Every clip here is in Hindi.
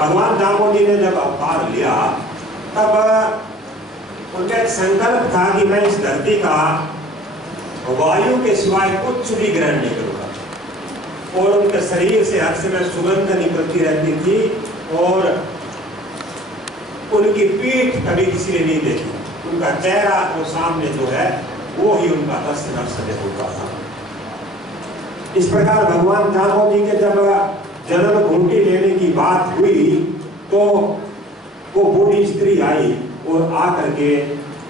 भगवान जाम्बुजी ने जब अवतार लिया तब उनका एक संकल्प था कि मैं इस धरती का वायु के सिवाय कुछ भी ग्रहण नहीं करूंगा। और उनके शरीर से हर समय सुगंध निकलती रहती थी और उनकी पीठ कभी किसी ने नहीं देखी। उनका चेहरा वो सामने जो है वो ही उनका दर्शन अवसर होता था। इस प्रकार भगवान जाम्बुजी के जब जन्म घूंटी लेने की बात हुई तो वो बूढ़ी स्त्री आई और आकर के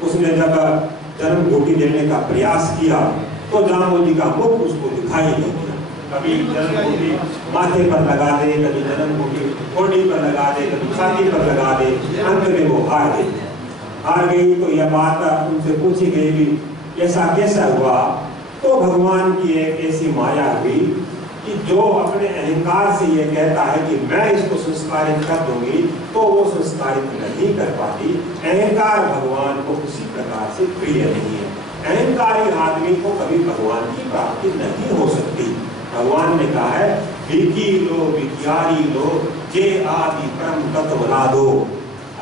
उसने जब जन्म घूंटी लेने का प्रयास किया तो जाम्बुजी का मुख उसको दिखाई नहीं दिया। कभी जन्म घूंटी माथे पर लगा दे, कभी जन्म घूंटी ठोड़ी पर लगा दे, कभी छाती पर लगा दे, अंत में वो हार गई। तो यह बात उनसे पूछी गई भी ऐसा कैसा हुआ। तो भगवान की एक ऐसी माया हुई कि जो अपने अहंकार से ये कहता है कि मैं इसको संस्कारित कर दूंगी तो वो संस्कारित नहीं कर पाती। अहंकार भगवान को किसी प्रकार से प्रिय नहीं है। अहंकारी आदमी को कभी भगवान की प्राप्ति नहीं हो सकती। भगवान ने कहा है विकी लो विचारी लो जे आदि परम तत्व ला दो।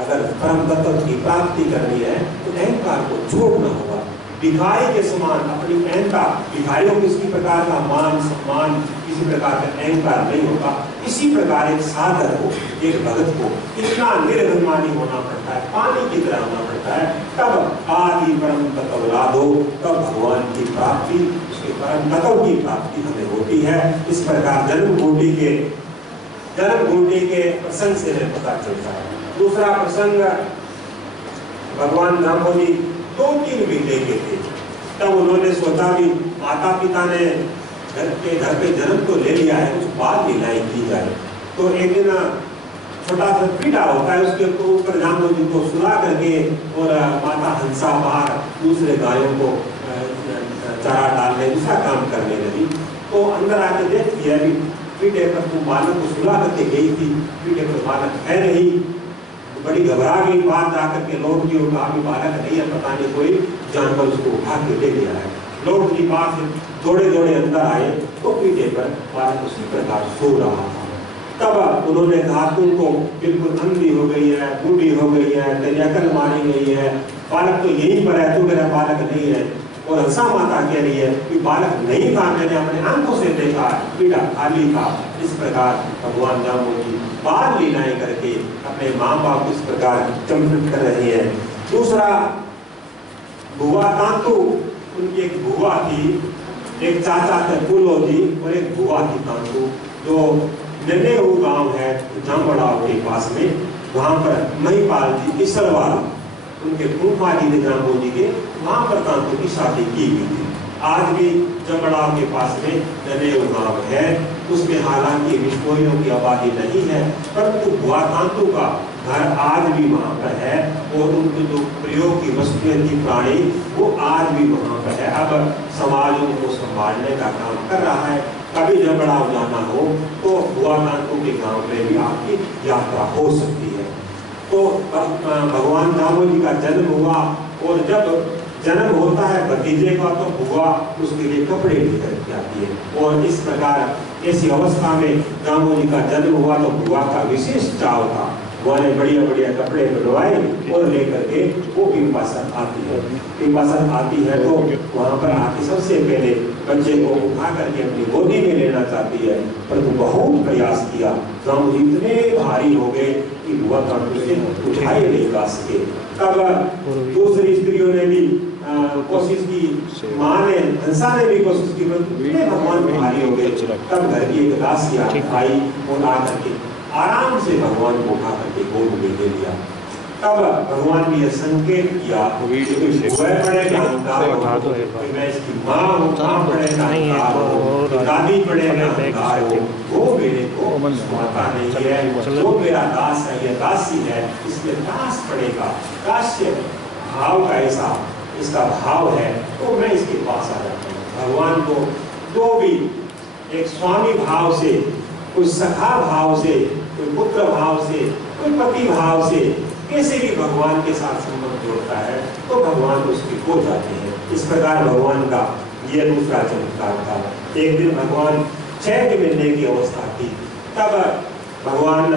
अगर परम तत्व की प्राप्ति करनी है तो अहंकार को छोड़ना होगा। भिखारी के समान अपनी अहंकार, भिखारियों को किसी प्रकार का मान सम्मान, किसी प्रकार का अहंकार नहीं होता। इसी प्रकार एक साधक को, एक भगत को इतना निर्भिमानी होना पड़ता है, पानी की तरह होना पड़ता है, तब आदि परम तत्व ला दो, तब भगवान की प्राप्ति, उसके परम तत्व की प्राप्ति हमें होती है। इस प्रकार जन्म घूंटी के प्रसंग से हमें पता चलता है। दूसरा प्रसंग, भगवान जाम्बुजी 2-3 महीने के थे तब उन्होंने सोचा भी माता पिता ने घर पे जन्म तो ले लिया है, कुछ बाल लीलाएं की जाए। तो एक दिन छोटा सा पीढ़ा होता है, उसके ऊपर जाम्बुजी को सुला करके और माता हंसा बाहर दूसरे गायों को चारा डालने दूसरा काम करने लगी। तो अंदर आके देखती है पीढ़े पर तू बालक को सुला करके गई थी, पीढ़े पर बालक है नहीं। बड़ी घबरा गई, बाहर जाकर के लौट की और कहा बालक नहीं है, पता नहीं कोई जानवर उसको उठा के ले गया है। लौट की बात दौड़े अंदर आए तो पीठे पर बालक उसी प्रकार सो रहा था। तब उन्होंने कहा तुमको बिल्कुल अंधी हो गई है, बूढ़ी हो गई है, तेरी मारी गई है, बालक तो यहीं पर है, तू मेरा बालक नहीं है। और हंसा माता कह रही है कि बालक नहीं था, मैंने अपने आंखों से देखा, पीड़ा खाली था। इस प्रकार भगवान जाम्बुजी बाल लीलाएं करके अपने माँ बाप इस प्रकार चमत्कृत कर रहे हैं। दूसरा, बुआ तांतु, उनकी एक बुआ थी, एक चाचा थे फूलो जी और एक बुआ थी तांतु, जो नन्हेऊ गांव है जामबड़ाव के पास में, वहां पर महिपाल जी इसरवाल उनके फूफा जी ने जाम्बुजी के वहां पर तांतु की शादी की हुई थी। आज भी जमड़ाव के पास में नन्हेऊ गांव है, उसमें हालांकि विश्नोइयों की आबादी नहीं है, परंतु बुआ तांतु का घर आज भी वहां पर है और उनकी जो प्रयोग की वस्तुएं थी प्राणी वो आज भी वहां पर है। अब समाज उनको संभालने का काम कर रहा है। कभी जमड़ाव जाना हो तो बुआ तांतु के गांव में भी आपकी यात्रा हो सकती है। तो भगवान जाम्बुजी का जन्म हुआ और जब जन्म होता है भतीजे का तो बुआ उसके लिए कपड़े लेकर के आती है। और इस प्रकार ऐसी अवस्था में जाम्बुजी का जन्म हुआ तो बुआ का विशेष चाव था। बुआ ने बढ़िया कपड़े बनवाए और लेकर के वो पिंपासन आती है तो वहाँ पर आके सबसे पहले बच्चे को उठा करके अपनी गोदी में लेना चाहती है, परंतु बहुत प्रयास किया। जाम्बुजी इतने भारी हो गए कि बुआ तांतु से उठाए नहीं जा सके। तब दूसरी स्त्रियों ने भी कोशिश की, माँ ने हंसा ने भी कोशिश की, परंतु भगवान भारी हो गए। तब घर की एक दासी आई और आकर के आराम से भगवान को उठा करके गोद में ले लिया। तब भगवान ने यह संकेत किया मैं इसकी माँ हूँ, दादी पड़े वो मेरे को माता नहीं है, वो मेरा दास है, यह दासी है, इसमें दास पड़ेगा। दास्य भाव का ऐसा इसका भाव है तो मैं इसके पास आ जाता हूँ। भगवान को तो भी एक स्वामी भाव से, कोई सखा भाव से, कोई पुत्र भाव से, कोई पति भाव से कैसे भी भगवान के साथ संबंध जोड़ता है तो भगवान उसकी हो जाते हैं। इस प्रकार भगवान का यह दूसरा चमत्कार था। एक दिन भगवान 6 महीने की अवस्था थी, तब भगवान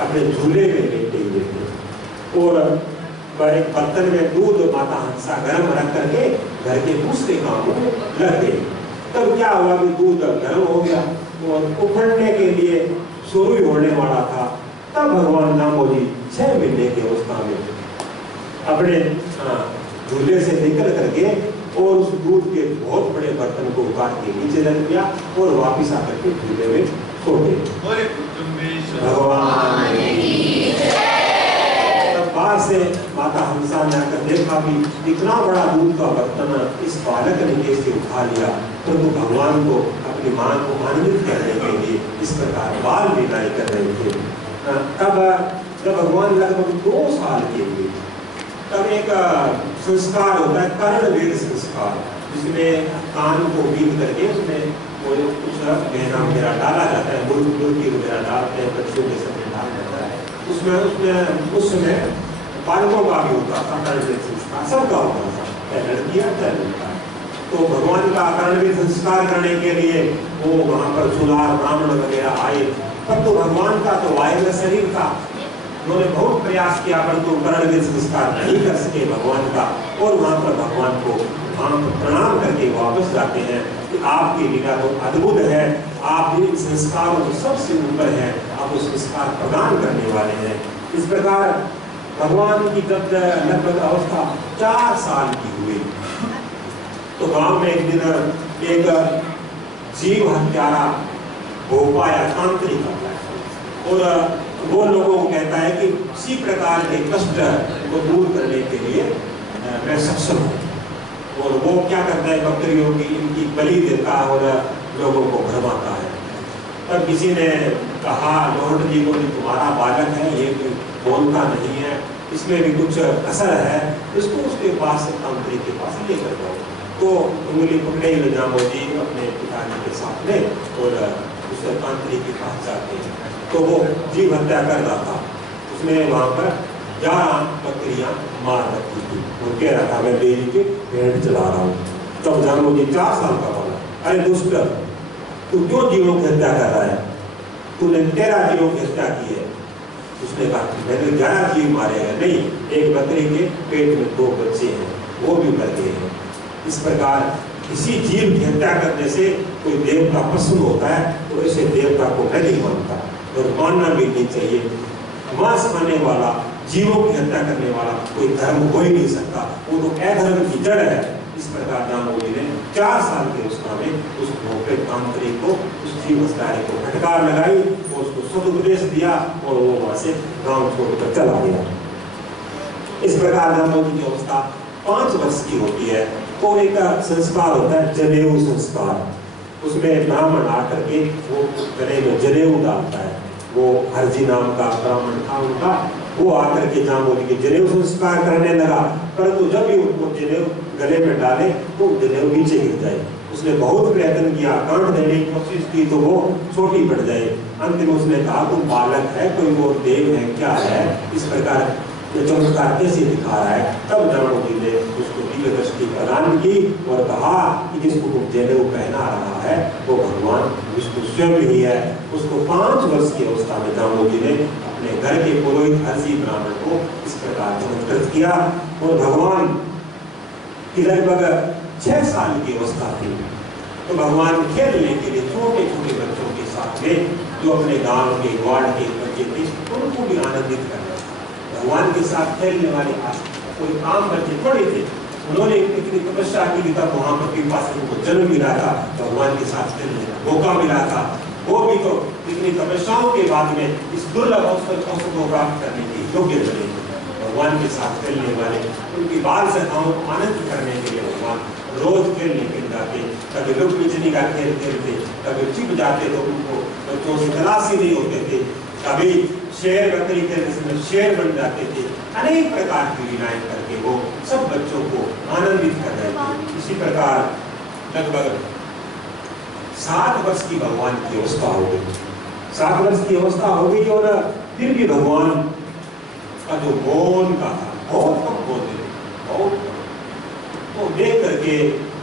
अपने झूले में लेटे हुए थे और एक बर्तन में दूध माता हंसा गर्म रख करके घर के दूसरे कामों में लग गई। तब क्या हुआ कि दूध गर्म हो गया और उफड़ने के लिए शुरू ही होने वाला था। तब भगवान दामोदर जी 6 महीने की अवस्था में अपने झूले से निकल करके और उस दूध के बहुत बड़े बर्तन को उतार के नीचे रख दिया और वापिस आकर के झूले में सो गए। भगवान बाहर से माता हंसा ने आकर देखा कि इतना बड़ा दूध का बर्तन इस बालक ने कैसे उठा लिया। प्रभु भगवान को अपनी मां को आनंदित करने के लिए इस प्रकार बाल विदाई कर रहे थे। तब जब भगवान लगभग 2 साल के हुए तब एक संस्कार होता है कर्णवेद संस्कार, जिसमें कान को बीत करके उसमें वो कुछ गहना वगैरह डाला जाता है, मुर्गी वगैरह डालते हैं, बच्चों के समय डाला जाता है। उसमें उस समय बालकों का भी होता था कर्णवेद संस्कार, सबका होता था, चाहे लड़कियां चाहे लड़का। तो भगवान का कर्णवेद संस्कार करने के लिए वो वहाँ पर सुनार ब्राह्मण वगैरह आए। तब तो भगवान का तो वायु शरीर था, उन्होंने बहुत प्रयास किया परंतु कर्णवेद संस्कार नहीं कर सके भगवान का। और वहाँ पर भगवान को प्रणाम करके वापस जाते हैं कि आपकी लीला तो अद्भुत है, आप इन संस्कारों को सबसे ऊपर है, आप वो संस्कार प्रदान करने वाले हैं। इस प्रकार भगवान की जब लगभग अवस्था 4 साल की हुई तो गांव में एक दिन एक जीव हत्यारा भोपा या तांत्रिक आता है और वो लोगों को कहता है कि किसी प्रकार के कष्ट को दूर करने के लिए मैं सक्षम हूँ। और वो क्या करता है, बकरियों की इनकी बलि देता और लोगों को भरमाता है। तब किसी ने कहा लोहट जी को, तुम्हारा बालक है, ये बोलता नहीं है, इसमें भी कुछ असर है, इसको उसके पास तांत्रिक के पास लेकर जाओ। तो उंगली पकड़े हुए दामोदर जी अपने पिताजी के साथ में और उस तांत्रिक के पास जाते हैं। तो वो जीव हत्या कर रहा था, उसने वहाँ पर 11 बकरियां मार रखी थी। वो कह रहा था मैं देवी के भेंट चला रहा हूँ। तब दामोदर जी 4 साल का बोला, अरे दुष्ट, तू क्यों जीवों की हत्या कर रहा है? तूने 13 जीवों की हत्या की है। उसने कहा मैंने 11 जीव मारे हैं। नहीं, एक बकरी के पेट में 2 बच्चे हैं, वो भी मर गए हैं। इस प्रकार किसी जीव की हत्या करने से कोई देवता प्रसन्न होता है तो ऐसे देवता को मैं नहीं मानता और मानना भी नहीं चाहिए। मांस खाने वाला, जीवों की हत्या करने वाला कोई धर्म हो ही नहीं सकता, वो तो अधर्म की जड़ है। इस प्रकार दामोदर जी ने 4 साल के अवस्था में उस भोपे तांत्रिक को, उस जीव हत्यारे को फटकार लगाई और उसको सदुपदेश दिया और वो वहां से गांव छोड़कर चला गया। इस प्रकार दामोदर जी की अवस्था 5 वर्ष की होती है। तो एक संस्कार होता है जनेऊ संस्कार। उसमें ब्राह्मण आकर के वो गले में जनेऊ डालता है। वो हरजी नाम का ब्राह्मण था उनका, वो आकर के दामोदर के जनेऊ संस्कार करने लगा। परंतु जब भी उनको जनेऊ गले में डाले तो जनेऊ नीचे गिर जाए। उसने बहुत प्रयत्न किया, गांठ देने की कोशिश की तो वो छोटी पड़ जाए। अंत में उसने कहा तुम बालक है, कोई वो देव है क्या है, इस प्रकार चमत्कार कैसे दिखा रहा है। तब दामोदर जी ने उसको दिव्य दृष्टि प्रदान की और कहा कि जिसको तुम जनेऊ पहना रहा है वो भगवान विष्णु स्वयं ही है। उसको 5 वर्ष की अवस्था में दामोदर जी ने अपने घर के पुरोहित हरजी ब्राह्मण को इस प्रकार चमत्कृत किया। और भगवान की लगभग 6 साल की अवस्था थी तो भगवान खेलने के लिए छोटे छोटे बच्चों के साथ में जो अपने गांव के वार्ड के बच्चे थे उनको भी आनंदित करना। भगवान के साथ खेलने वाले कोई आम बच्चे थोड़े थे, उन्होंने इतनी तपस्या की तब वहां पर कृपा से उनको जन्म मिला था, भगवान के साथ खेलने का मौका मिला था। वो भी तो इतनी तपस्याओं के बाद में इस दुर्लभ अवसर को प्राप्त करने के योग्य बने। भगवान के साथ खेलने वाले उनकी बाल सखाओं को आनंद करने के लिए भगवान रोज खेलने के जाते। कभी लोग बिजली का खेल खेलते, कभी छिप जाते तो उनको बच्चों से तलाशी नहीं होते थे, कभी शेर बकरी के में शेर बन जाते थे। अनेक प्रकार की लीलाएं करके वो सब बच्चों को आनंदित कर रहे थे। इसी प्रकार लगभग 7 वर्ष की भगवान की अवस्था हो गई। 7 वर्ष की अवस्था हो गई और फिर भी भगवान का जो बोल का था बहुत कम बोलते थे, बहुत कम। तो देख करके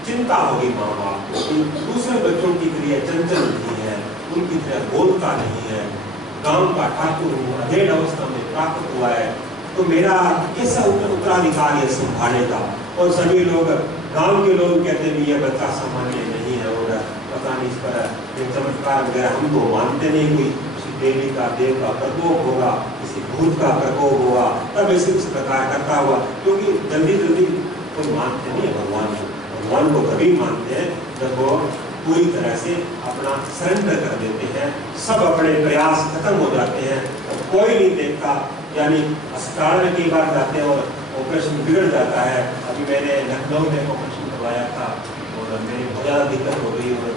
चिंता हो गई माँ बाप को, दूसरे बच्चों की क्रिया चंचल नहीं है, उनकी तरह बोलता नहीं है। गांव का ठाकुर हूँ, अधेड़ अवस्था में प्राप्त हुआ है, तो मेरा कैसा उत्तराधिकार है संभालने का। और सभी लोग गांव के लोग कहते हैं ये बच्चा सामान्य नहीं है और पता नहीं इस पर चमत्कार वगैरह हम तो मानते नहीं, कोई किसी देवी का देव का प्रकोप होगा, किसी भूत का प्रकोप होगा, तब ऐसे इस प्रकार करता हुआ, क्योंकि जल्दी जल्दी कोई मानते नहीं है भगवान को। भगवान को कभी मानते हैं जब वो पूरी तरह से अपना सरेंडर कर देते हैं, सब अपने प्रयास खत्म हो जाते हैं और कोई नहीं देखता। यानी अस्पताल में कई बार जाते हैं और ऑपरेशन बिगड़ जाता है। अभी मैंने लखनऊ में ऑपरेशन करवाया था और मेरी बहुत ज़्यादा दिक्कत हो गई और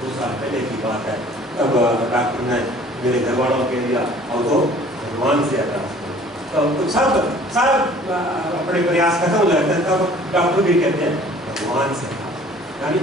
2 साल पहले की बात है। तब डॉक्टर ने मेरे घर वालों के लिया और वो भगवान से आता, तो सब अपने प्रयास खत्म हो जाते हैं। तब डॉक्टर भी कहते हैं भगवान से, यानी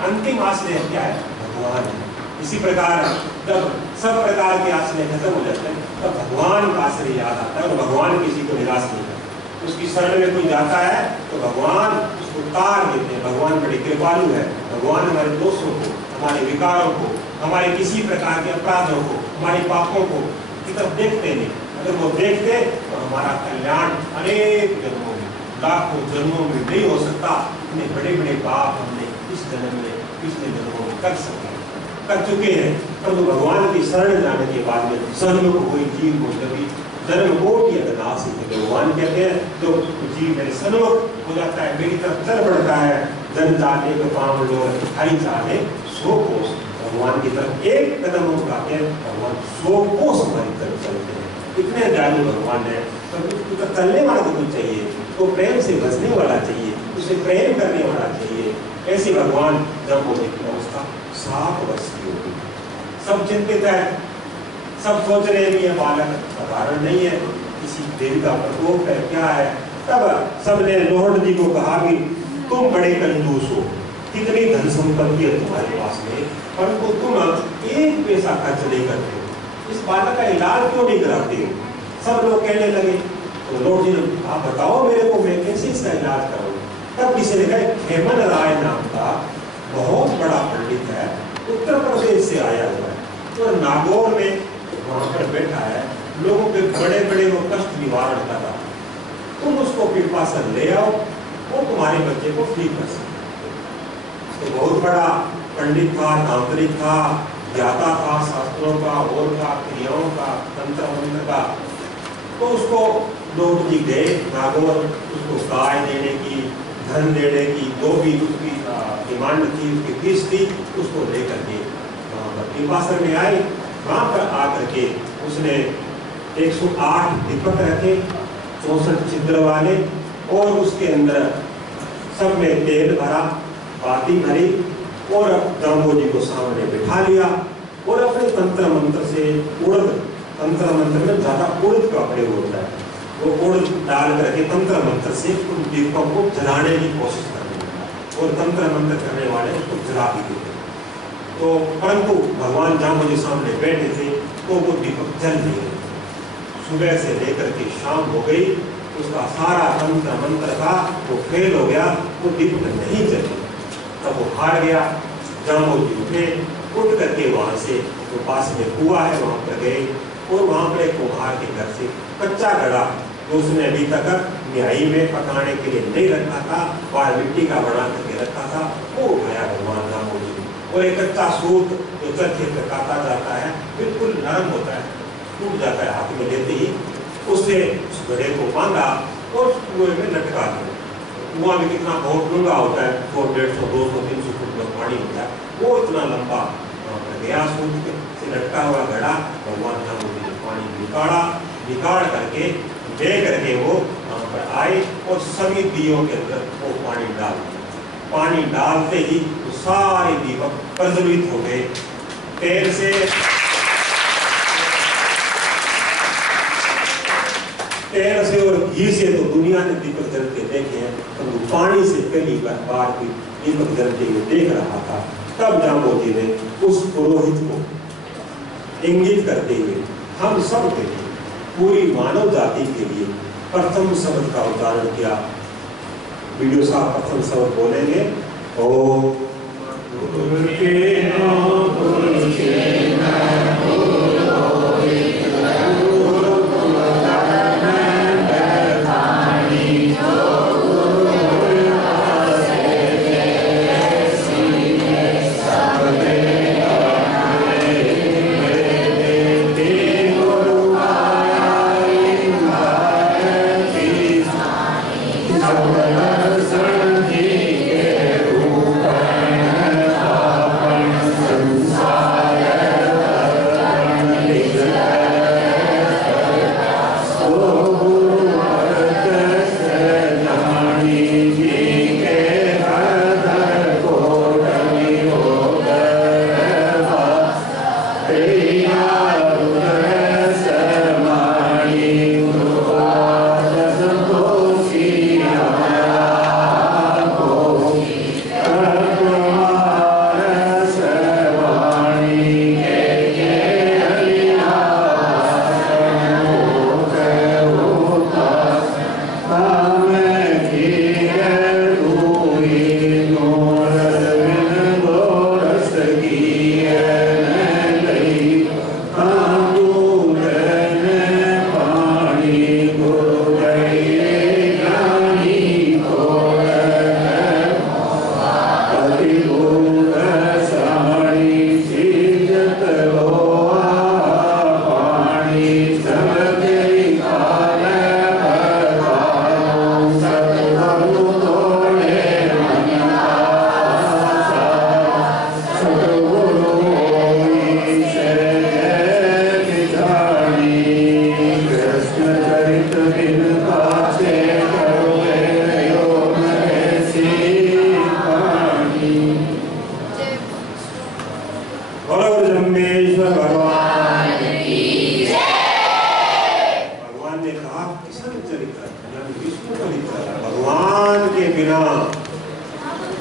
अंतिम आश्रय क्या है? भगवान है। इसी प्रकार जब सब प्रकार के आश्रय खत्म हो जाते हैं तब भगवान का आश्रय याद आता है और भगवान किसी को निराश नहीं करता। उसकी शरण में कोई जाता है तो भगवान उसको तार देते हैं। भगवान बड़े कृपालु है। भगवान हमारे दोषों को, हमारे विकारों को, हमारे किसी प्रकार के अपराधों को, हमारे पापों को की तरफ देखते नहीं। अगर वो देखते तो हमारा कल्याण अनेक जन्मों में, लाखों जन्मों में नहीं हो सकता। इतने बड़े बड़े पाप हमने इस जन्म में, पिछले जन्मों में कर चुके हैं। परंतु भगवान की शरण जाने के बाद में सर्व को कोई जीव को कभी जन्म कोटि अगर नासिक है। भगवान कहते हैं जो जीव मेरे सन्मुख हो जाता है, मेरी तरफ चल पड़ता है, जन चाहे तो काम लोग हरि चाहे सो कोस। भगवान की तरफ एक कदम उठाते हैं, भगवान 100 कोस हमारी तरफ चलते हैं। इतने दयालु भगवान है। तो चलने वाला तो कुछ चाहिए, तो प्रेम से बसने वाला चाहिए, उसे प्रेम करने वाला चाहिए। ऐसे भगवान जब वो की अवस्था 7 वर्ष की होगी, सब चिंतित है, सब सोच रहे हैं ये बालक साधारण नहीं है, किसी देवी का प्रकोप है, क्या है। तब सबने लोहड़ जी को कहा कि तुम बड़े कंजूस हो, कितनी धन संपत्ति है तुम्हारे पास में, परंतु तुम 1 पैसा खर्च नहीं करते हो, इस बालक का इलाज क्यों नहीं कराते हो। सब लोग कहने लगे। तो लोहड़ जी ने आप बताओ मेरे को, मैं कैसे इसका इलाज करूँ। तब किसी ने कहा हेमन राय नाम का बहुत बड़ा पंडित है, उत्तर प्रदेश से आया हुआ है और नागौर में वहां पर बैठा है, लोगों के बड़े बड़े वो कष्ट निवारण कर रहा, तुम उसको कृपा से ले आओ, वो तुम्हारे बच्चे को ठीक कर सकते। तो बहुत बड़ा पंडित था, तांत्रिक था, ज्ञाता था शास्त्रों का और का क्रियाओं का, तंत्र मंत्र का। तो उसको लोग जी गए नागौर, उसको गाय देने की, धन देने की, जो भी उसकी डिमांड थी, उसकी फीस थी, उसको लेकर के कृपासन में आए। वहाँ पर आकर के उसने 108 दीपक रखे, 64 छिद्र वाले, और उसके अंदर सब में तेल भरा, बाती भरी और जाम्बो जी को सामने बिठा लिया और अपने तंत्र मंत्र से उड़द, तंत्र मंत्र में ज्यादा उड़द का प्रयोग होता है, वो उड़द डाल करके तंत्र मंत्र से उन दीपकों को जलाने की कोशिश करने लगा और तंत्र मंत्र करने वाले उसको जला भी देते। तो परंतु भगवान जाम्बो जी सामने बैठे थे तो वो दीपक जल नहीं रहे। सुबह से लेकर के शाम हो गई, उसका सारा तंत्र मंत्र था वो फेल हो गया, वो दीपक नहीं जले। तब वो हार गया। जाम्बो जी उठे, उठ करके वहां से जो पास में कुआं है वहां पर गए और वहां पर एक कुम्हार के घर से कच्चा घड़ा तो उसने अभी तक न्यायी में पकाने के लिए नहीं रखा था, बाहर मिट्टी का बना करके रखा था, वो उठाया भगवान जाम्बो जी। और एक कच्चा सूत जो चरखे पे काटा जाता है, बिल्कुल नरम होता है, टूट जाता है हाथ में लेते ही, उससे उस घड़े को बांधा और कुएं में लटका दिया। कुआं में कितना बहुत डूंगा होता है, 100, 150, 200, 300 फुट का पानी होता है, वो इतना लंबा गया सूत से लटका हुआ घड़ा। भगवान जाम्बो जी ने पानी निकाल करके ले करके वो वहां पर आए और सभी दियों के अंदर वो पानी डाल दिया। पानी डालते ही वो सारे दीपक प्रज्वलित हो गए तेल से। तेल से और घी से तो दुनिया ने दीपक जलते देखे हैं, तो पानी से पहली बार भी दीपक जलते हुए देख रहा था। तब जाम्बो जी ने उस पुरोहित को इंगित करते हुए हम सब के लिए, पूरी मानव जाति के लिए प्रथम शब्द का उच्चारण किया। वीडियो साहब प्रथम शब्द बोलेंगे, ओम गुरु के नाम गुरु के नाम बिना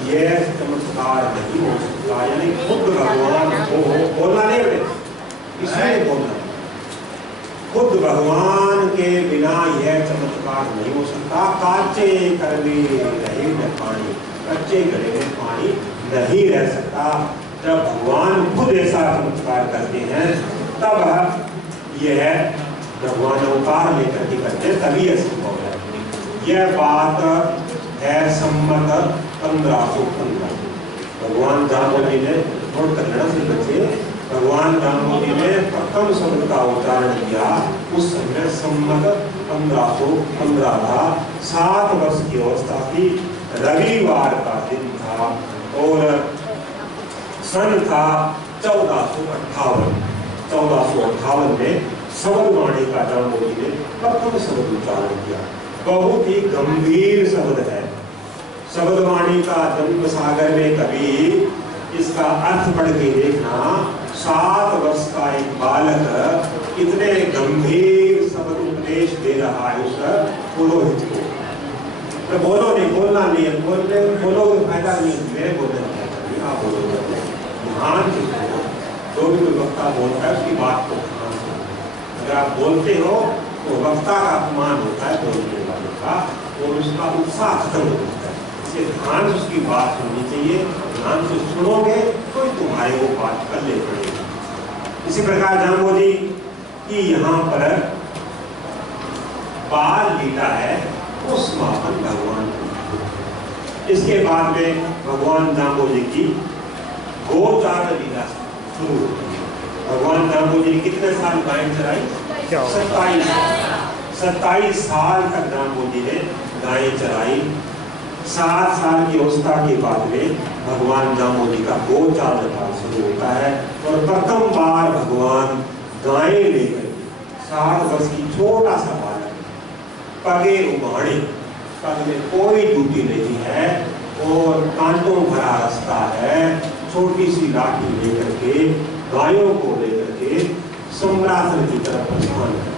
यह चमत्कार नहीं हो सकता। यानी खुद भगवान को बोलना नहीं बने, इसलिए बोलना, खुद भगवान के बिना यह चमत्कार नहीं हो सकता। काचे करवे रहे न पानी, कच्चे घड़े में पानी नहीं रह सकता। जब भगवान खुद ऐसा चमत्कार करते हैं तब यह भगवान अवतार लेकर के करते हैं, तभी यह संभव है। यह बात है सम्मत 1515। भगवान जाम्बोजी ने नोट कर लेना से बच्चे, भगवान जाम्बोजी ने प्रथम शब्द का उच्चारण किया उस समय सम्मत 1515 था। 7 वर्ष की अवस्था थी, रविवार का दिन था और सन था 1458। 1458 में शब्द वाणी का जाम्बोजी ने प्रथम शब्द उच्चारण किया। बहुत ही गंभीर शब्द है। शब्द वाणी का जन्म सागर में कभी इसका अर्थ पढ़ के देखना। 7 वर्ष का एक बालक इतने गंभीर शब्द उपदेश दे रहा है उस पुरोहित को। तो बोलो नहीं, बोलना नहीं है, बोलो तो फायदा नहीं, मेरे बोलने का फायदा, आप बोलो ध्यान से सुनो। जो भी कोई वक्ता बोलता है उसकी बात को ध्यान से, अगर आप बोलते हो तो वक्ता का अपमान होता है बोलने वाले का, और उसका उत्साह खत्म हो जाता है। इसलिए ध्यान से उसकी बात सुननी चाहिए। ध्यान से सुनोगे तो तुम्हारे वो बात करने पड़ेगी। इसी प्रकार जाम्बोजी की यहाँ पर बाल लीला है वो समापन भगवान। इसके बाद में भगवान जाम्बोजी की गोचार लीला शुरू होती है। भगवान जाम्बोजी ने कितने साल गाय चराई? 27 साल तक जाम्बोजी ने गाय चराई। 7 साल की अवस्था के बाद में भगवान जाम्बोजी का गोचार काल शुरू होता है और प्रथम बार भगवान गाय लेकर 7 वर्ष की छोटा सा बालक, पगे उगाड़े, पग में कोई ड्यूटी नहीं है और कांटों भरा रास्ता है, छोटी सी लाठी लेकर के गायों को लेकर के सम्रासन की तरफ प्रस्थान करते।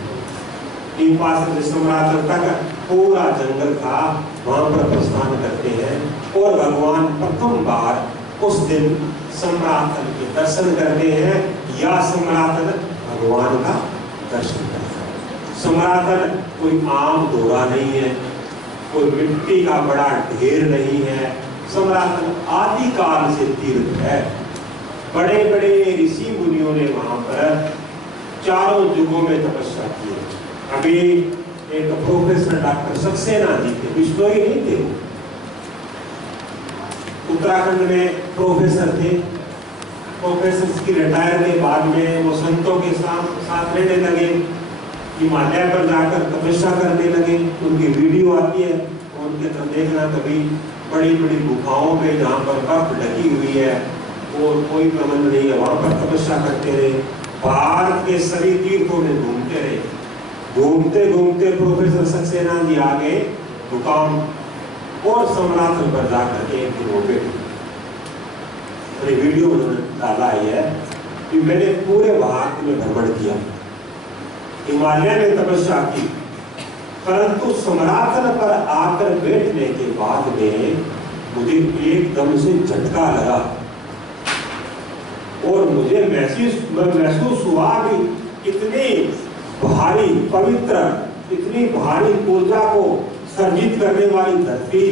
सम्रासन तक पूरा जंगल था, वहां पर प्रस्थान करते हैं और भगवान प्रथम बार उस दिन सम्रासन के दर्शन करते हैं या सम्रासन भगवान का दर्शन करते हैं। सम्रासन कोई आम घोड़ा नहीं है, कोई मिट्टी का बड़ा ढेर नहीं है। सम्रासन आदिकाल से तीर्थ है। बड़े बड़े ऋषि मुनियों ने वहां पर चारों युगों में तपस्या की। अभी एक प्रोफेसर डॉक्टर सक्सेना जी थे, बिश्नोई नहीं थे, उत्तराखंड में प्रोफेसर थे। प्रोफेसर की रिटायर के बाद में वो संतों के साथ रहने लगे, हिमालय पर जाकर तपस्या करने लगे। उनकी वीडियो आती है, उनके तरफ देखना कभी। बड़ी बड़ी गुफाओं में जहाँ पर बर्फ ढकी हुई है और कोई प्रबंध नहीं है, वहां पर तपस्या करते रहे। भारत के सभी तीर्थों में घूमते रहे। घूमते घूमते प्रोफेसर सक्सेना जी आगे मुकाम और सम्रासन पर जाकर के एक दिन हो गए। वीडियो उन्होंने डाला है कि मैंने पूरे भारत में भ्रमण किया, हिमालय में तपस्या की, परंतु सम्रासन पर आकर बैठने के बाद में मुझे एकदम से झटका लगा और मुझे महसूस हुआ कि इतनी भारी पवित्र, इतनी भारी ऊर्जा को सर्जित करने वाली धरती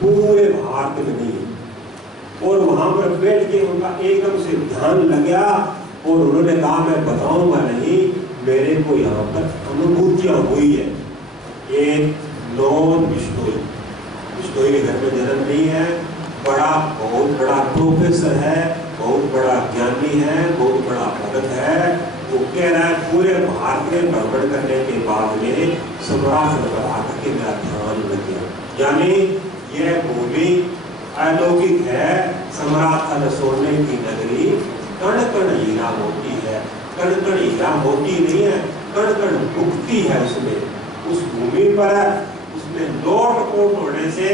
पूरे भारत में नहीं है। और वहां पर बैठ के उनका एकदम से ध्यान लग गया और उन्होंने कहा मैं बताऊंगा नहीं, मेरे को यहाँ पर अनुभूतियां हुई है। एक नॉन बिश्नोई के घर में जन्म नहीं है, बहुत बड़ा प्रोफेसर है, बहुत बड़ा ज्ञानी है, बहुत बड़ा भगत है। वो कह रहा है पूरे भारत में भ्रमण करने के बाद में सम्रासन पर आकर के मेरा ध्यान लग गया। यानी यह भूमि अलौकिक है। सम्रासन सोने की नगरी, कण कण हीरा मोती है। कण कण हीरा मोती नहीं है, कण कण मुक्ति है उसमें। उस भूमि पर उसमें लोट पोट होने से,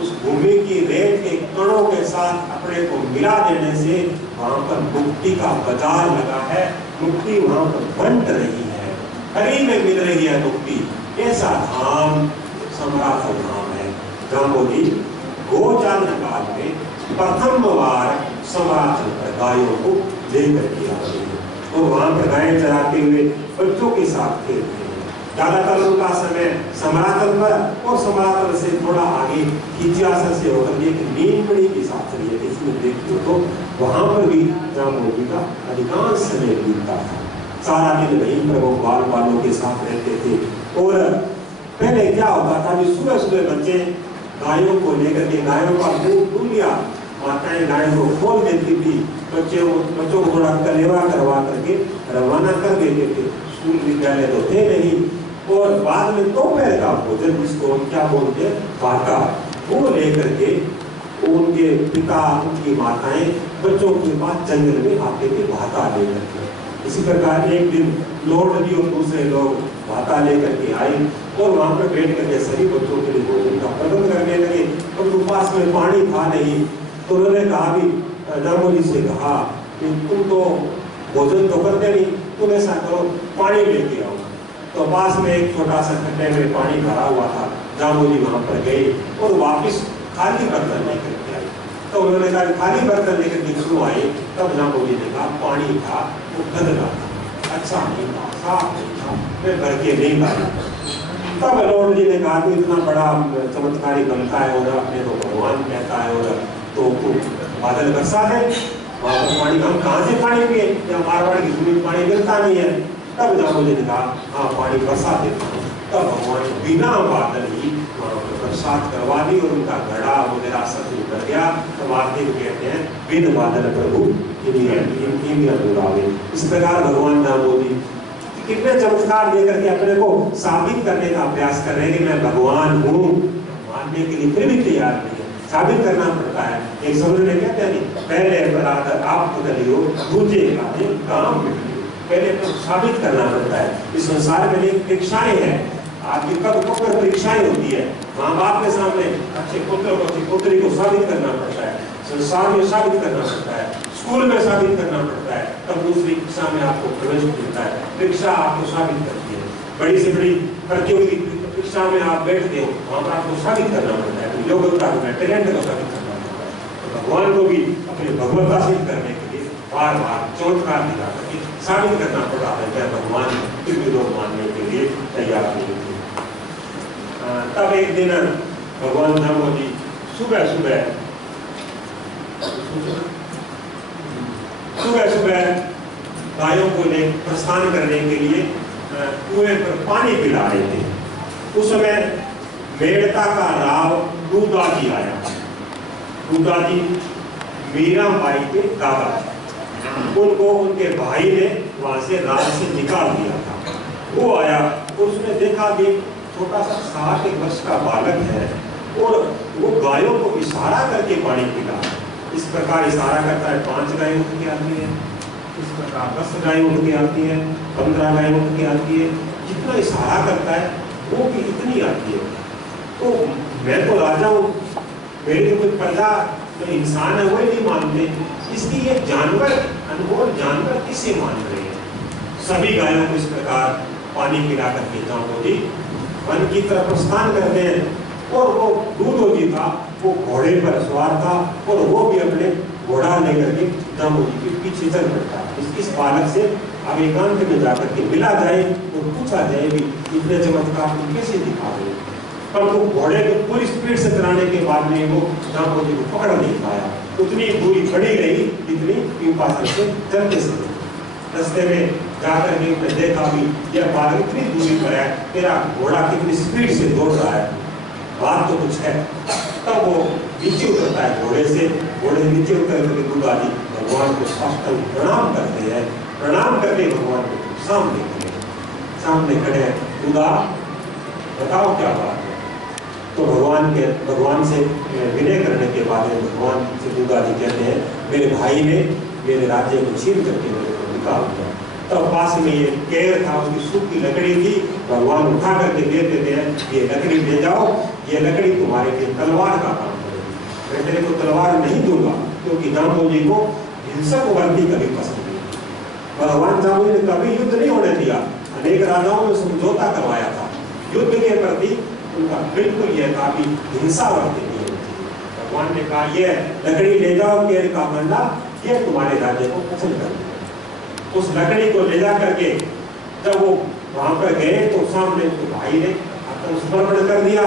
उस भूमि की रेत के कणों के साथ अपने को मिला देने से वहां पर मुक्ति का बाजार लगा है। मुक्ति वहां पर बंट रही है, फ्री में मिल रही है मुक्ति। ऐसा धाम सम्रासन धाम है। जाम्बोजी गोचारण काल में प्रथम बार समाराधन पर गायों को लेकर के आते हैं और वहां पर गायें चराते हुए बच्चों के साथ खेलते हैं। ज्यादातर उनका समय समाराधन पर और समाराधन से थोड़ा आगे खिचियासर से होकर एक नीमड़ी के साथ चलिए इसमें देखिए तो वहां पर भी जाम्बोजी का अधिकांश समय बीतता था। सारा दिन वहीं पर वो बाल बालों के साथ रहते थे। और पहले क्या होता था कि सुबह सुबह बच्चे गायों को लेकर के गायों का दूध लिया, माताएं गायों को खोल देती थी, बच्चों को थोड़ा कलेवा करवा करके रवाना कर देते थे। स्कूल विद्यालय तो थे नहीं। और बाद में दोपहर का भोजन जिसको क्या बोलते हैं भाता, वो लेकर के उनके पिता उनकी माताएं बच्चों के पास जंगल में आते थे भाता लेकर के। इसी प्रकार एक दिन लॉर्ड जी और दूसरे लोग भाता लेकर के आए और वहां पर बैठ करके सभी बच्चों के लिए भोजन का प्रबंध करने लगे। उनके पास में पानी था नहीं तो उन्होंने कहा भी जाम्बोजी से कहा कि तुम तो भोजन तो करते नहीं, तुम ऐसा करो पानी लेके आओ। तो पास में एक छोटा सा खड्डे में पानी भरा हुआ था। जाम्बोजी वहां पर गए और वापिस खाली बर्तन लेकर के आए। तो उन्होंने कहा खाली बर्तन लेकर के क्यों आए? तब जाम्बोजी ने कहा पानी था वो गंदा था, अच्छा नहीं था, साफ नहीं था, मैं भर के नहीं पाया। तब लॉर्ड जी ने कहा कि इतना बड़ा चमत्कारी बनता है और अपने को भगवान कहता है और तो बादल बरसा है वहां पर पानी, हम कहाँ से पानी पिए? या मारवाड़ की जमीन पानी मिलता नहीं है। तब जाम्बोजी ने कहा हाँ पानी बरसा देता हूँ। तब भगवान बिना बादल ही वहां पर बरसात करवा दी और उनका घड़ा वगैरह सब उतर गया। तो वार्तिक कहते हैं बिन बादल प्रभु बुलावे। इस प्रकार भगवान जाम्बोजी कितने चमत्कार देकर के अपने को साबित करने का प्रयास कर रहे हैं कि मैं भगवान हूँ, मानने के लिए फिर भी तैयार नहीं है, साबित करना पड़ता है। एक समझ में कहते हैं नहीं, पहले अपराध आप बदलियो दूसरे काम, पहले तो साबित करना पड़ता है। इस संसार में एक परीक्षाएं हैं, आपकी कब कब परीक्षाएं होती है। माँ बाप के सामने अच्छे पुत्र को अच्छी पुत्री को साबित करना पड़ता है, संसार में साबित करना पड़ता है, स्कूल में साबित करना पड़ता है, तब दूसरी कक्षा में आपको प्रवेश मिलता है। परीक्षा आपको साबित करती है। बड़ी से बड़ी प्रतियोगी परीक्षा में आप बैठते हो, वहां पर आपको साबित करना पड़ता है, योग्यता को टैलेंट को साबित करना पड़ता है। तो भगवान को भी अपनी भगवत्ता सिद्ध करने के लिए बार बार चमत्कार दिखा करके साबित करना पड़ा है कि भगवान फिर भी लोग मानने के लिए तैयार नहीं थे। तब एक दिन भगवान जाम्बोजी सुबह सुबह गायों को ले प्रस्थान करने के लिए कुएं पर पानी पिला रहे थे। उस समय मेड़ता का राव दूधा जी आया। दूधा जी मीराबाई के दादा थे। उनको उनके भाई ने वहां से राज से निकाल दिया था। वो आया और उसने देखा कि छोटा सा 7 वर्ष का बालक है और वो गायों को इशारा करके पानी पिला। इस प्रकार इशारा करता है, 5 गायें उठ के आती है, इस प्रकार 10 गायें उठ के आती है, 15 गायें उठ के आती है। जितना इशारा करता है वो भी इतनी आती है। तो मैं तो राजा हूँ, मेरी तो कोई प्रजा जो इंसान है वो नहीं मानते, इसलिए ये जानवर अनमोल जानवर किसे मान रहे हैं? सभी गायों को इस प्रकार पानी पिला करके जाम्बोजी वन की तरफ प्रस्थान करते हैं। और वो दूधो जी था, वो घोड़े पर सवार था और वो भी अपने घोड़ा लेकर के जाम्बोजी के पीछे चल पड़ता है। इस बालक से अब एकांत में जाकर के मिला जाए और पूछा जाए भी इतने चमत्कार तुम कैसे दिखा रहे हो? पर वो घोड़े को पूरी स्पीड से चलाने के बाद में वो जाम्बोजी को पकड़ नहीं पाया। उतनी दूरी खड़ी रही जितनी पिपासा से चलते समय। रास्ते में जाकर के उसने देखा भी यह बालक इतनी दूरी पर है, तेरा घोड़ा कितनी स्पीड से दौड़ रहा है, बात तो कुछ है। तब वो नीचे उतरता है घोड़े से, घोड़े नीचे उतर करके दूधा जी भगवान को साष्टांग प्रणाम करते हैं। प्रणाम करके भगवान को सामने खड़े हैं। दूधा बताओ क्या बात है? तो भगवान से विनय करने के बाद भगवान से दूधा जी कहते हैं, मेरे भाई ने मेरे राज्य को छीन करके मेरे को निकाल दिया। तब पास में ये केर था, उसकी सूखी लकड़ी थी, भगवान उठा करके दे देते हैं, ये लकड़ी ले जाओ, ये लकड़ी तुम्हारे लिए तलवार का काम करेगी। मैं तेरे को तलवार नहीं दूंगा क्योंकि जाम्बोजी को हिंसक वर्दी कभी पसंद नहीं। भगवान जाम्बोजी ने कभी युद्ध नहीं होने दिया, अनेक राजाओं में समझौता करवाया था। युद्ध के प्रति उनका बिल्कुल यह काफी हिंसा वर्ती नहीं होती। भगवान ने कहा ये लकड़ी ले जाओ केर का मंडा, ये तुम्हारे राज्य को पसंद कर दिया। उस लकड़ी को ले जा करके जब वो वहां पर गए तो सामने उसके भाई ने समर्पण कर दिया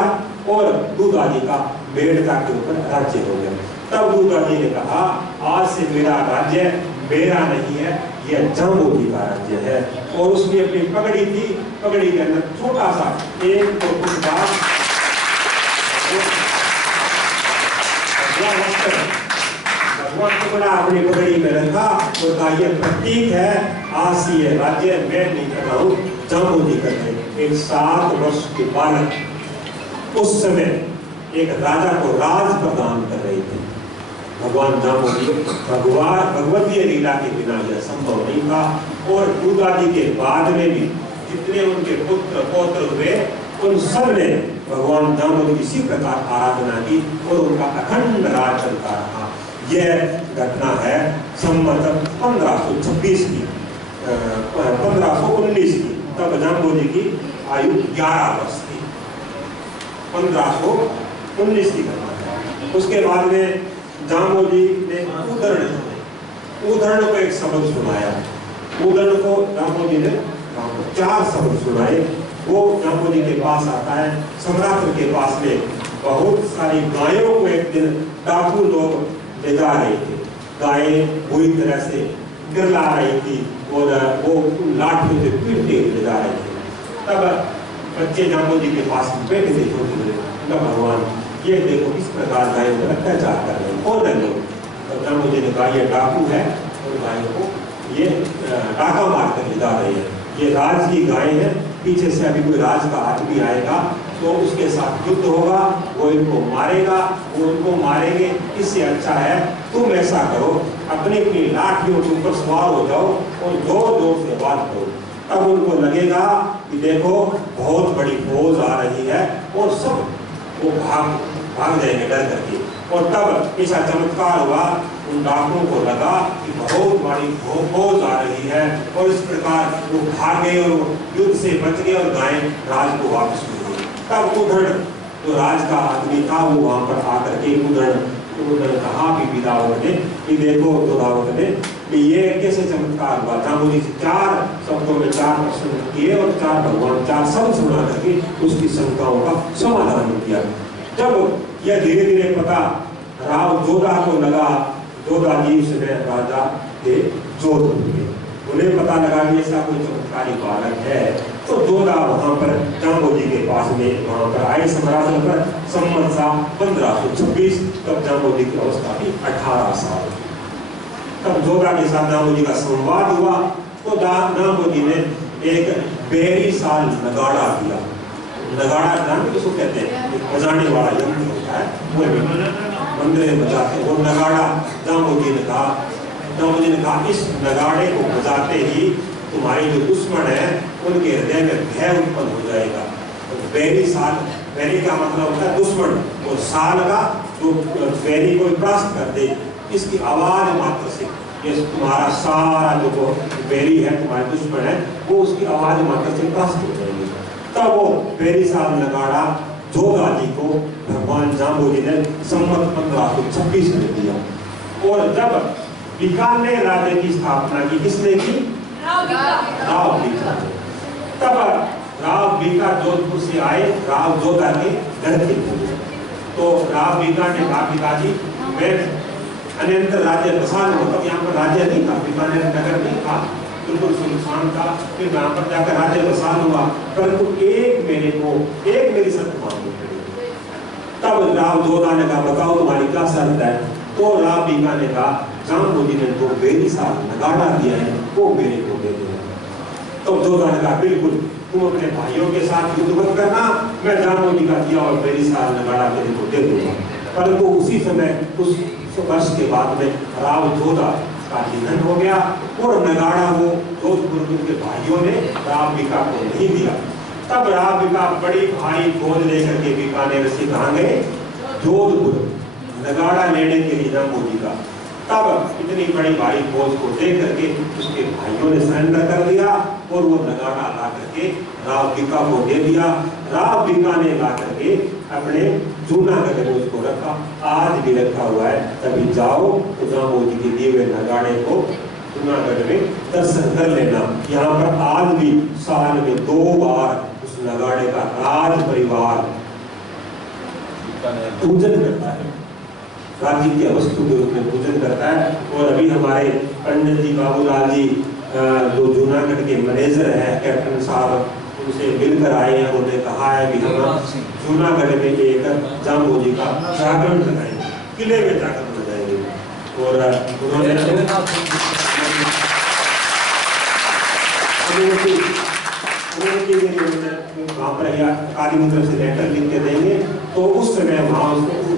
और दूधाजी का मेड़का के ऊपर राज्य हो गया। तब दूधाजी ने कहा आज से मेरा राज्य मेरा नहीं है, यह जाम्बोजी का राज्य है। और उसने अपनी पगड़ी थी, पगड़ी के अंदर छोटा सा एक तो कुछ बात भगवान को बड़ा अपनी पगड़ी में रखा और कहा यह प्रतीक है, आज से यह राज्य मैं नहीं कर रहा हूँ, जाम्बोजी कर रहे। एक 7 वर्ष के बालक उस समय एक राजा को राज प्रदान कर रहे थे। भगवान जाम्बोजी भगवतीय लीला के बिना यह संभव नहीं था। और दूधाजी के बाद में भी जितने उनके पुत्र पौत्र हुए उन सब ने भगवान जाम्बोजी की इसी प्रकार आराधना की और उनका अखंड राज चलता रहा। यह घटना है संवत 1526 की 1519 की। तब जाम्बोजी की आयु 11 वर्ष थी। 1519 की घटना है। उसके बाद में जाम्बोजी ने उदरण को एक सबक सुनाया। उदरण को जाम्बोजी ने 4 सबक सुनाए। वो जाम्बोजी के पास आता है, सम्राट के पास में बहुत सारी गायों को एक दिन डाकू लोग ले जा रहे थे। गायें बुरी तरह से गिरला रही थी और वो लाठियों से पीटते हुए ले जा रहे थे। तब बच्चे जाम्बोजी के पास बैठे थे छोटे, भगवान ये देखो किस प्रकार गायों पर अत्याचार कर रहे हैं, कौन है लोग। तो जाम्बोजी ने कहा ये डाकू है और गायों को ये डाका मार कर ले जा रहे हैं। ये राज की गाय है, पीछे से अभी कोई राज का आदमी आएगा तो उसके साथ युद्ध होगा, वो इनको मारेगा, वो इनको मारेंगे। इससे अच्छा है तुम ऐसा करो, अपनी अपनी लाठियों के ऊपर सवार हो जाओ और जोर जोर से आवाज करो। अब उनको लगेगा कि देखो बहुत बड़ी फौज आ रही है और सब वो भाग जाएंगे डर करके। और तब ऐसा चमत्कार हुआ, उन डाकुओं को लगा कि बहुत बड़ी फौज आ रही है और इस प्रकार वो भागे और युद्ध से बच गए और गायें राज को वापस मिल गई। तब उधर जो राज का आदमी था वो वहां पर आकर के उधर कहा भी दाऊद ने कि देखो तो दाऊद ने कि ये कैसे चमत्कार हुआ। जाम्बोजी से 4 शब्दों में 4 प्रश्न किए और 4 भगवान 4 शब्द सुना करके उसकी शंकाओं का समाधान किया। जब यह धीरे धीरे पता राव जोधा को लगा, जोधा जी उस समय राजा थे जोधपुर के, उन्हें पता लगा कि ऐसा कोई चमत्कारी बालक है। तो जोधा वहां पर जाम्बोजी के पास में वहां पर आए सम्राट पर संवत सा 1526। तब जाम्बोजी की अवस्था थी 18 साल। तब जोधा के साथ जाम्बोजी का संवाद हुआ तो जाम्बोजी ने एक बेरी साल नगाड़ा दिया। नगाड़ा जानते किसको कहते हैं? बजाने वाला यंत्र होता है, वो मंदिर में बजाते। वो नगाड़ा जाम्बोजी ने कहा इस नगाड़े को बजाते ही तुम्हारे जो दुश्मन है उनके हृदय में भय उत्पन्न हो जाएगा। तो बैरी साल, बैरी का मतलब होता है दुश्मन, और साल का जो बैरी को परास्त कर दे, इसकी आवाज मात्र से ये तुम्हारा सारा जो बैरी है तुम्हारे दुश्मन है वो उसकी आवाज मात्र से परास्त हो जाएगी। तब वो बैरी साल नगाड़ा जोधा जी को भगवान जाम्बोजी ने संवत 1526 में दिया। और जब बीकानेर राज्य की स्थापना की किसने की? राव बीका। तब राव बीका जोधपुर से आए, राव जोधा के घर के। तो राव बीका ने कहा पिताजी मैं अन्यंतर राज्य बसा लूंगा। तब यहाँ पर राज्य नहीं था, बीकानेर नगर नहीं था, बिल्कुल सुनसान था। फिर यहाँ पर जाकर राज्य बसा लूंगा, परंतु एक मेरी शर्त माननी पड़ेगी। तब राव जोधा ने कहा बताओ तुम्हारी क्या शर्त है? तो राव बीका ने कहा जाम्बोजी ने तो बेरी साल नगाड़ा दिया है वो मेरे को दे दो। तो जोधा ने कहा बिल्कुल तुम अपने भाइयों के साथ युद्ध मत करना, मैं जाम्बोजी का दिया और बेरी साल नगाड़ा तेरे को दे दूंगा। परंतु उसी समय उस वर्ष के बाद में राव जोधा का निधन हो गया और नगाड़ा वो जोधपुर के भाइयों ने राव बीका को नहीं दिया। तब राव बीका बड़ी भारी फौज लेकर के बीकानेर से कहाँ गए? जोधपुर नगाड़ा लेने के लिए जाम्बोजी का। तब इतनी बड़ी भारी फौज को देख करके उसके भाइयों ने सरेंडर कर दिया और वो नगाड़ा ला करके राव बीका को दे दिया। राव बीका ने ला करके अपने जूनागढ़ में उसको रखा, आज भी रखा हुआ है। कभी जाओ तो जामो जी के दिए हुए नगाड़े को जूनागढ़ में दर्शन कर लेना। यहाँ पर आज भी साल में 2 बार उस नगाड़े का राज परिवार पूजन करता है, राज्य की वस्तु के रूप में पूजन करता है। और अभी हमारे पंडित जी बाबूलाल जी जो जूनागढ़ के मैनेजर है कैप्टन साहब, उनसे मिलकर आए हैं। उन्होंने कहा है कि हम जूनागढ़ में एक जामो जी का जागरण लगाएंगे, किले में जागरण लगाएंगे। और उन्होंने वहाँ पर काली की तरफ से लेटर लिख के देंगे, तो उस समय वहाँ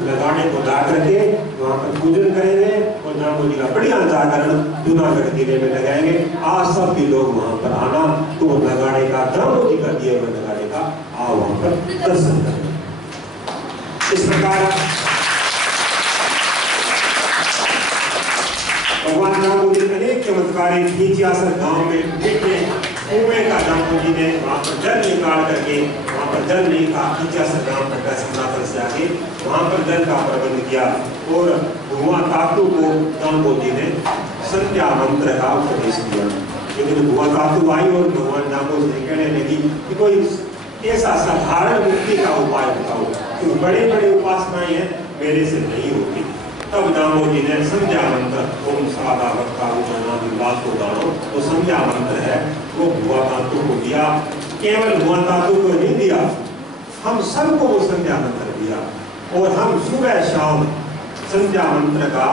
लगाने को ला करके वहाँ पर पूजन करेंगे और जामो जी का बढ़िया जागरण जूनागढ़ किले में लगाएंगे। आज सब भी लोग वहाँ पर आना, तो लगाने का जामो जी का दिए हुए लगाने का आओ वहाँ पर दर्शन करेंगे। इस प्रकार भगवान जामो जी अनेक चमत्कारी खींचियासर गांव में मीठे कुएं का जामो जी ने वहाँ पर जल निकाल करके, वहाँ पर जल नहीं था, खींचियासर गांव पर सिंहासन से आके वहाँ पर जल का प्रबंध किया। और भुआ तातू को जामो जी ने संध्या मंत्र का उपदेश दिया। लेकिन भुआ तातू आई और भगवान जामो जी कहने लगी कि कोई ऐसा साधारण मुक्ति का उपाय बताओ, क्योंकि बड़े बड़े उपासनाएं हैं मेरे से नहीं होती। तब जामो जी ने संध्या मंत्र ओम सादा वक्ता को गानो, तो संध्या मंत्र है वो भुआ तातू को दिया। केवल भुआ तातू को नहीं दिया, हम सबको वो संध्या मंत्र दिया। और हम सुबह शाम संध्या मंत्र का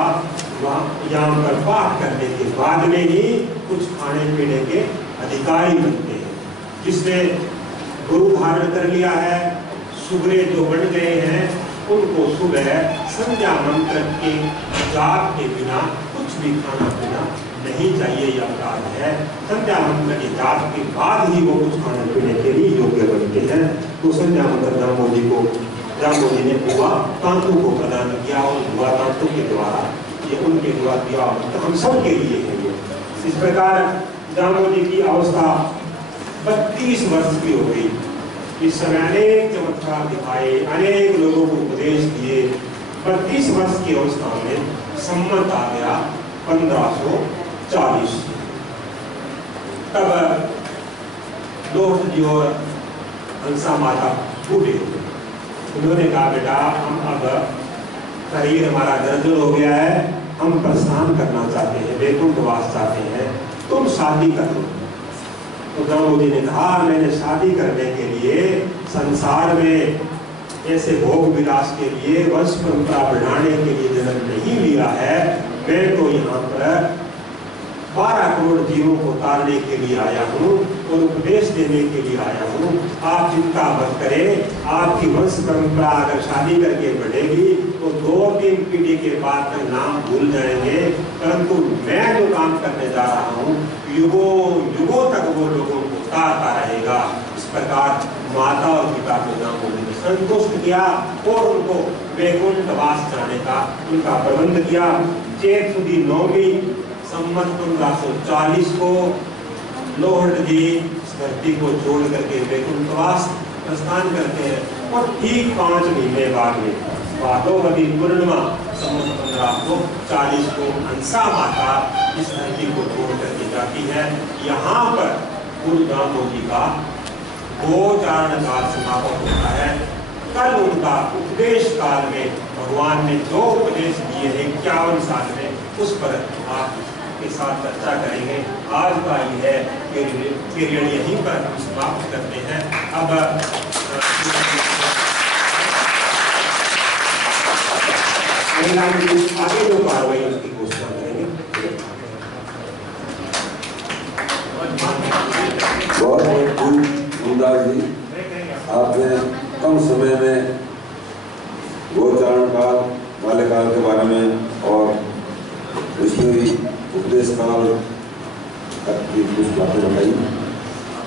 यहाँ पर पाठ करने के बाद में ही कुछ खाने पीने के अधिकारी बनते हैं। जिसने गुरु धारण कर लिया है, सुबह जो बन गए हैं, उनको सुबह संध्या मंत्र के जाप के बिना कुछ भी खाना पीना नहीं चाहिए, यह अपराध है। संध्या मंत्र के जाप के बाद ही वो कुछ खाने पीने के लिए योग्य बनते हैं। तो संध्या मंत्र जामो जी ने भुआ तातू को प्रदान किया और भुआ तातू के द्वारा ये उनके द्वारा दिया, तो हम सब के लिए है ये। इस प्रकार जामो जी की अवस्था 32 वर्ष की हो गई। इस समय अनेक चमत्कार दिखाए, अनेक लोगों को उपदेश दिए। 32 वर्ष की अवस्था में सम्मत आ गया 1540। तब लोहट जी और हंसा माता बूढ़े हुए। उन्होंने कहा बेटा हम अब शरीर हमारा दर्जन हो गया है, हम प्रस्थान करना चाहते हैं, वैकुंठवास चाहते हैं, तुम शादी कर लो। तो जामो जी ने कहा मैंने शादी करने के लिए संसार में ऐसे भोग विलास के लिए वंश परंपरा बढ़ाने के लिए जन्म नहीं लिया है। मैं तो यहाँ पर 12 करोड़ जीवों को तारने के लिए आया हूँ और उपदेश देने के लिए आया हूँ। आप चिंता मत करें, आपकी वंश परंपरा अगर शादी करके बढ़ेगी तो 2-3 पीढ़ी के बाद तक नाम भूल जाएंगे, परंतु मैं जो काम करने जा रहा हूँ युगों युगों तक वो लोगों को तारता रहेगा। इस प्रकार माता और पिता को जामो जी ने संतुष्ट किया और उनको वैकुंठवास जाने का उनका प्रबंध किया। चैत सुदी 9वीं सम्मत 1540 को लोहट जी इस धरती को छोड़ करके वैकुंठवास प्रस्थान करते हैं और ठीक 5 महीने बाद में भादोवती पूर्णिमा सम्मत 1540 को हंसा माता इस धरती को छोड़ करके जाती है। यहाँ पर गुरु जामो जी का गोचारण काल समापन होता है। कल उनका उपदेश काल में भगवान ने जो उपदेश दिए हैं 51 साल में, उस पर आपके साथ चर्चा करेंगे। आज का यह पीरियड यहीं पर हम समाप्त करते हैं। अब आगे जो कार्रवाई उसकी घोषणा करेंगे। बहुत जी, आपने कम समय में गोचारण काल, बाल्यकाल के बारे में और ऋषि उपदेश काल की कुछ बातें बताई।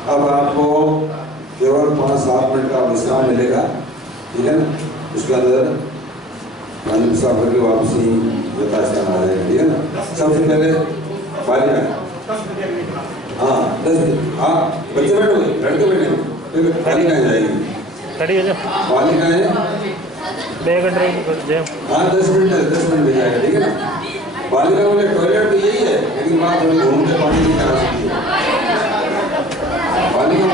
अब आपको केवल 5-7 मिनट का विश्राम मिलेगा, ठीक है ना? उसके अंदर वापसी यथास्थान आ जाएंगे, ठीक है ना। सबसे पहले बालिका, हाँ 10 मिनट, हाँ बच्चे बैठोगे, लड़के बैठेंगे, फिर बालिकाएं जाएगी, खड़ी हो जाओ, बालिकाएं बैग अंडर जैम। हाँ 10 मिनट में जाएगा, ठीक है ना। बालिका बोले टॉयलेट तो यही है, लेकिन बात घूमते पानी की आ सकती है। बालिका